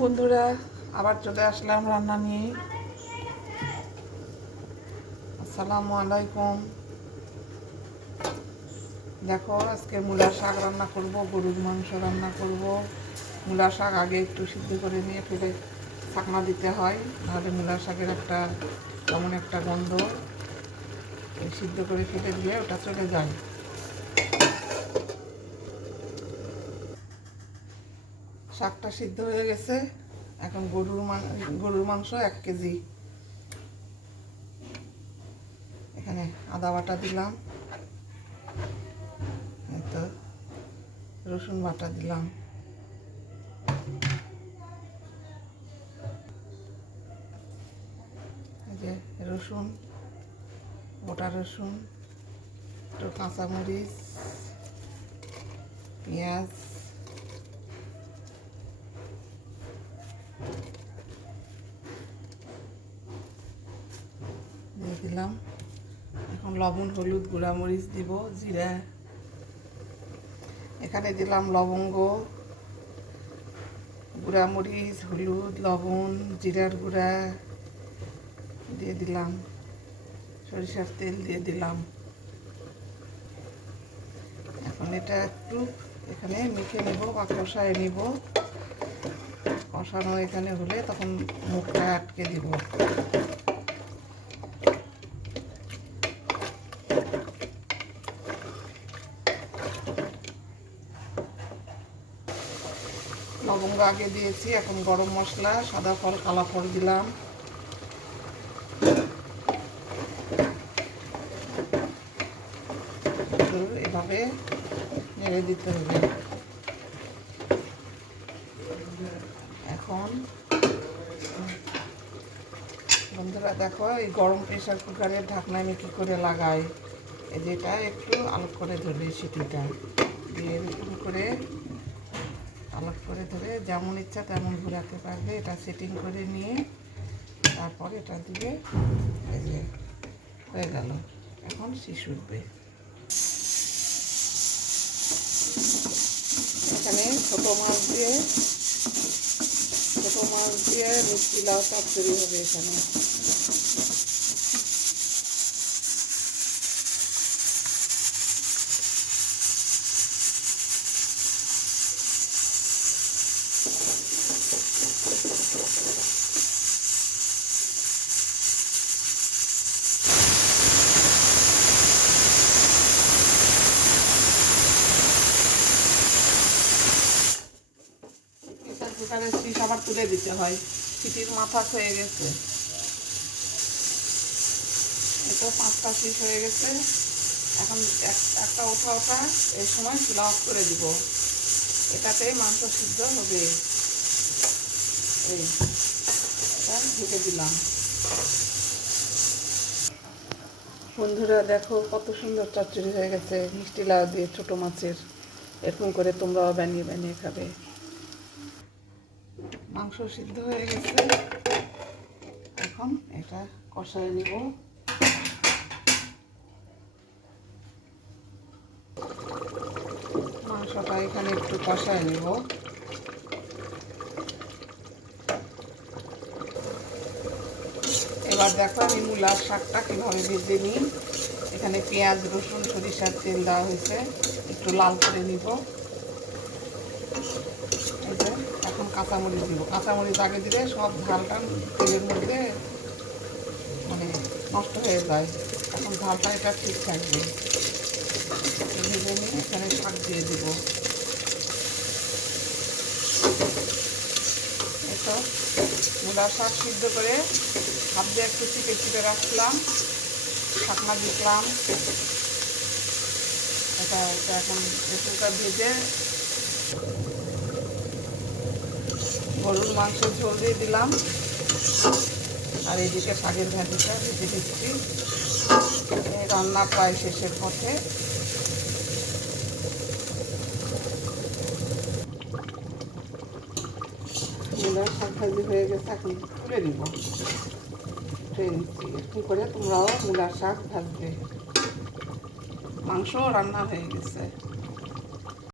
বন্ধুরা, আবার চলে আসলাম রান্না নিয়ে। আসসালামু আলাইকুম। দেখো, আজকে মূলা শাক রান্না করব, গরুর মাংস রান্না করব। মূলা শাক আগে একটু সিদ্ধ করে নিয়ে ফেলে ছাকনা দিতে হয় নাহলে মূলা শাকের একটা কেমন একটা গন্ধ। সিদ্ধ করে ফেলে দিলে ওটা চলে যায়। শাকটা সিদ্ধ হয়ে গেছে। এখন গরুর গরুর মাংস এক কেজি। এখানে আদা বাটা দিলাম। তো রসুন বাটা দিলাম। যে রসুন, গোটা রসুন, একটু কাঁচামরিচ, পেঁয়াজ। দিয়ে দিলাম। এখন লবণ, হলুদ, গুঁড়ামরিচ দিব, জিরা। এখানে দিলাম লবঙ্গ, গুঁড়ামরিচ, হলুদ, লবণ, জিরার গুঁড়া দিয়ে দিলাম। সরিষার তেল দিয়ে দিলাম। এখন এটা একটু এখানে মেখে নেব বা কষায় নেব। কষানো এখানে হলে তখন মুখটা আটকে দিব। লবঙ্গ আগে দিয়েছি, এখন গরম মশলা, সাদা ফল, কালা ফল দিলাম। এভাবে নেড়ে দিতে হবে। এখন। বন্ধুরা দেখো, এই গরম প্রেশার কুকারের ঢাকনা আমি কী করে লাগাই? যেটা একটু আলোক করে ধরে সিটিটা। দিয়ে এরকম করে আলাদা করে ধরে যেমন ইচ্ছা তেমন ঘোরাতে পারবে। এটা সেটিং করে নিয়ে তারপর এটা দিয়ে হয়ে গেল। এখন শীষ উঠবে। এখানে ছোটো মাছ দিয়ে ছোটো মাছ দিয়ে মিষ্টি লাউ চচ্চড়ি হবে এখানে কুকারের শীষ আবার তুলে দিতে হয়। সিটির মাথা হয়ে গেছে। এটা পাঁচটা শীষ হয়ে গেছে। এখন এক- একটা ওঠা ওঠা এই সময় চুলা অফ করে দিব। এটাতে মাংস সিদ্ধ হবে। এই, এটা ঢেকে দিলাম। বন্ধুরা, দেখো কত সুন্দর চচ্চড়ি হয়ে গেছে। মিষ্টি লাউ দিয়ে ছোটো মাছের। এরকম করে তোমরাও বানিয়ে বানিয়ে খাবে। মাংস সিদ্ধ হয়ে গেছে। এখন এটা কষায় নিব। মাংসটা এখানে একটু কষায় নিব। এবার দেখো আমি মূলার শাকটা কীভাবে ভেজে নিই। এখানে পেঁয়াজ, রসুন, সরিষার তেল দেওয়া হয়েছে। একটু লাল করে নিব। যে এখন কাঁচামরিচ দিব। কাঁচামরিচ আগে দিলে সব ঝালটা তেলের মধ্যে মানে নষ্ট হয়ে যায়। এখন ঝালটা এটা ঠিক থাকবে। ভেজে নিয়ে এখানে শাক দিয়ে দিব। এতো মূলার শাক সিদ্ধ করে হাত দিয়ে একটু চিপে চিপে রাখলাম। ঢাকনা দিলাম। এটা এটা এখন এটুকা ভেজে গরুর মাংস ঝোল দিয়ে দিলাম। আর এদিকে শাকের ভাজিটা ভেজে দিচ্ছি রান্না প্রায় শেষের পথে। শাক হয়ে গেছে তুলে করে তোমরাও শাক ভাজবে। মাংস রান্না হয়ে গেছে।